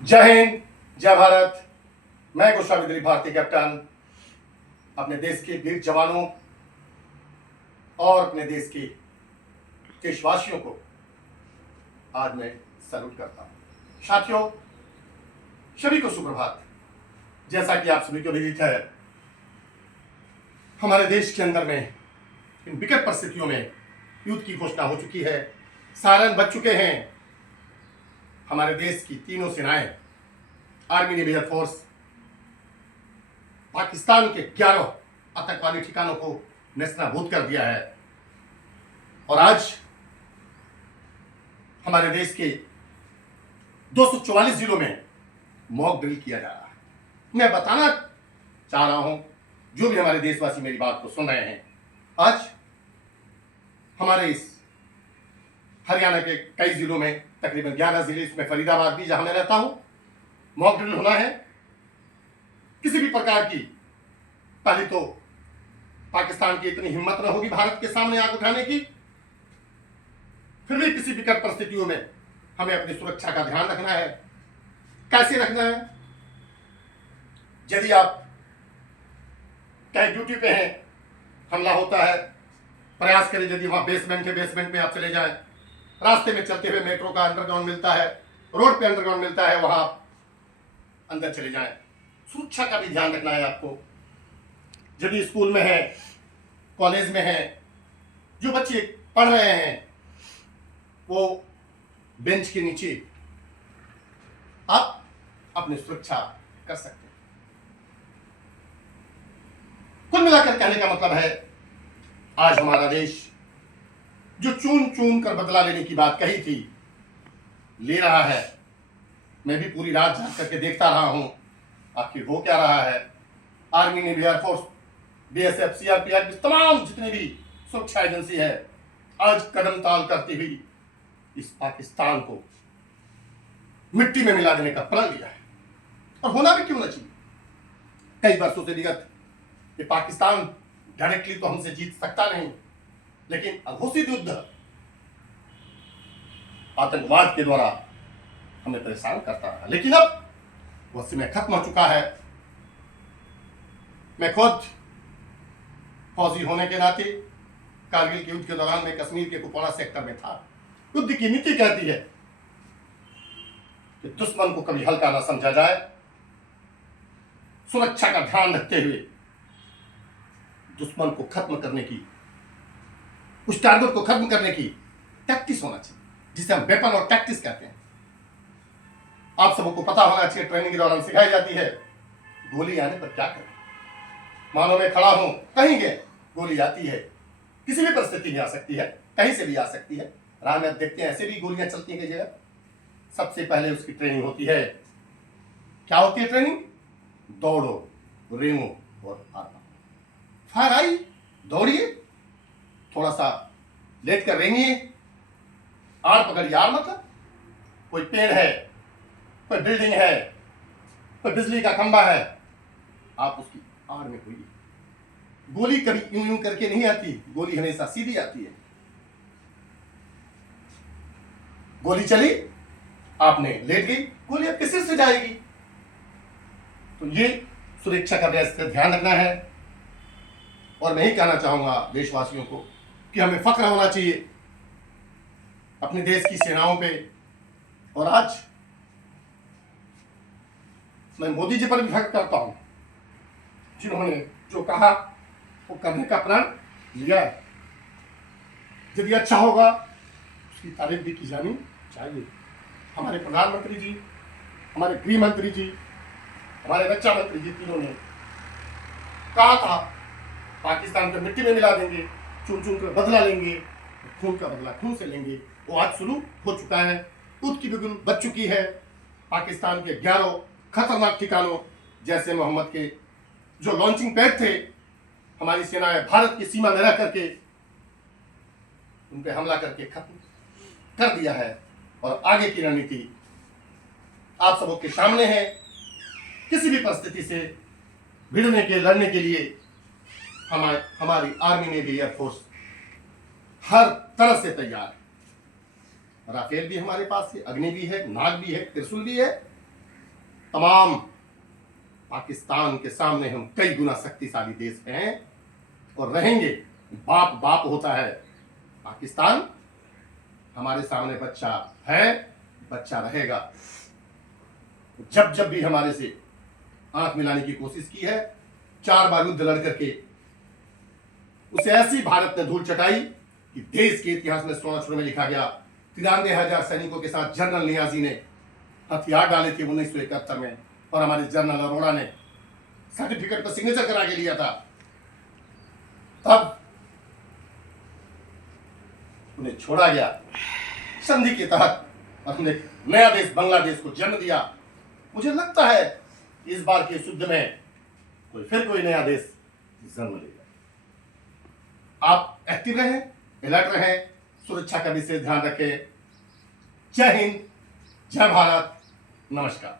जय हिंद, जय भारत। मैं गोस्वामी दिलीप भारती कैप्टन अपने देश के वीर जवानों और अपने देश के देशवासियों को आज मैं सैल्यूट करता हूं। साथियों, सभी को सुप्रभात। जैसा कि आप सभी को विदित है, हमारे देश के अंदर में इन विकट परिस्थितियों में युद्ध की घोषणा हो चुकी है। सायरन बज चुके हैं। हमारे देश की तीनों सेनाएं, आर्मी, नेवी, एयरफोर्स, पाकिस्तान के 11 आतंकवादी ठिकानों को नेस्तनाबूद कर दिया है। और आज हमारे देश के 244 जिलों में मॉक ड्रिल किया जा रहा है। मैं बताना चाह रहा हूं, जो भी हमारे देशवासी मेरी बात को सुन रहे हैं, आज हमारे इस हरियाणा के कई जिलों में, तकरीबन 11 जिले, इसमें फरीदाबाद भी जहां मैं रहता हूं, मॉक ड्रिल होना है। किसी भी प्रकार की, पहले तो पाकिस्तान की इतनी हिम्मत न होगी भारत के सामने आग उठाने की, फिर भी किसी विकट परिस्थितियों में हमें अपनी सुरक्षा का ध्यान रखना है। कैसे रखना है? यदि आप कहीं ड्यूटी पे हैं, हमला होता है, प्रयास करें यदि वहां बेसमेंट है, बेसमेंट में आप चले जाएं। रास्ते में चलते हुए मेट्रो का अंडरग्राउंड मिलता है, रोड पे अंडरग्राउंड मिलता है, वहां आप अंदर चले जाएं। सुरक्षा का भी ध्यान रखना है आपको। यदि स्कूल में है, कॉलेज में है, जो बच्चे पढ़ रहे हैं, वो बेंच के नीचे आप अपनी सुरक्षा कर सकते हैं। कुल मिलाकर कहने का मतलब है, आज हमारा देश जो चून चून कर बदला लेने की बात कही थी, ले रहा है। मैं भी पूरी रात जाग करके देखता रहा हूं, आखिर हो क्या रहा है। Army, navy, air force, BSF, CRPF, तमाम जितनी भी सुरक्षा एजेंसी है, आज कदम ताल करती हुई इस पाकिस्तान को मिट्टी में मिला देने का प्रण लिया है। और होना भी क्यों ना चाहिए। कई वर्षों से विगत ये पाकिस्तान डायरेक्टली तो हमसे जीत सकता नहीं, लेकिन अघोषित युद्ध आतंकवाद के द्वारा हमें परेशान करता रहा। लेकिन अब वह समय खत्म हो चुका है। मैं खुद फौजी होने के नाते कारगिल के युद्ध के दौरान मैं कश्मीर के कुपवाड़ा सेक्टर में था। युद्ध की नीति कहती है कि दुश्मन को कभी हल्का ना समझा जाए। सुरक्षा का ध्यान रखते हुए दुश्मन को खत्म करने की, उस टारगेट को खत्म करने की टैक्टिस होना चाहिए, जिसे हम वेपन और टैक्टिस कहते हैं। आप सबको पता होना चाहिए, ट्रेनिंग के दौरान सिखाई जाती है, गोली आने पर क्या करें। मानो मैं खड़ा हूं, कहीं गए, गोली आती है, किसी भी परिस्थिति में आ सकती है, कहीं से भी आ सकती है। राह में आप देखते हैं ऐसे भी गोलियां चलती हैं कई जगह। सबसे पहले उसकी ट्रेनिंग होती है। क्या होती है ट्रेनिंग? दौड़ो, रेंगो और आना। फायर आई, दौड़िए, थोड़ा सा लेट कर रेंगिए, आड़ पकड़िए। आड़ मतलब कोई पेड़ है, कोई बिल्डिंग है, कोई बिजली का खंभा है, आप उसकी आड़ में होइए। गोली कभी यूं यूं करके नहीं आती, गोली हमेशा सीधी आती है। गोली चली, आपने लेट गई, गोली आपके सिर से जाएगी। तो ये सुरक्षा का ध्यान रखना है। और मैं ही कहना चाहूंगा देशवासियों को कि हमें फख्र होना चाहिए अपने देश की सेनाओं पे। और आज मैं मोदी जी पर भी फख्र करता हूं, जिन्होंने जो कहा वो करने का प्रण लिया है। यदि अच्छा होगा उसकी तारीफ भी की जानी चाहिए। हमारे प्रधानमंत्री जी, हमारे गृह मंत्री जी, हमारे रक्षा मंत्री जी, तीनों ने कहा था पाकिस्तान को मिट्टी में मिला देंगे, चुन चुन कर बदला लेंगे, खून का बदला खून से लेंगे। वो आज शुरू हो चुका है। युद्ध की बिगुल बच चुकी है। पाकिस्तान के 11 खतरनाक ठिकानों, जैसे मोहम्मद के जो लॉन्चिंग पैड थे, हमारी सेनाएं भारत की सीमा में रह करके उन पे हमला करके खत्म कर दिया है। और आगे की रणनीति आप सबों के सामने है। किसी भी परिस्थिति से भिड़ने के, लड़ने के लिए हमारी आर्मी, नेवी, एयरफोर्स हर तरह से तैयार है। राफेल भी हमारे पास है, अग्नि भी है, नाग भी है, त्रिशूल भी है, तमाम पाकिस्तान के सामने हम कई गुना शक्तिशाली देश हैं और रहेंगे। बाप बाप होता है। पाकिस्तान हमारे सामने बच्चा है, बच्चा रहेगा। जब जब भी हमारे से आंख मिलाने की कोशिश की है, 4 बार युद्ध लड़ करके उसे ऐसी भारत ने धूल चटाई कि देश के इतिहास में स्वर्ण अक्षरों में लिखा गया। 93,000 सैनिकों के साथ जनरल नियाजी ने हथियार डाले थे 1971 में और हमारे जनरल अरोड़ा ने सर्टिफिकेट पर सिग्नेचर करा के लिया था। तब उन्हें छोड़ा गया संधि के तहत और हमने नया देश बांग्लादेश को जन्म दिया। मुझे लगता है इस बार के युद्ध में कोई नया देश जन्म लेगा। आप एक्टिव रहें, अलर्ट रहें, सुरक्षा का विशेष ध्यान रखें। जय हिंद, जय भारत, नमस्कार।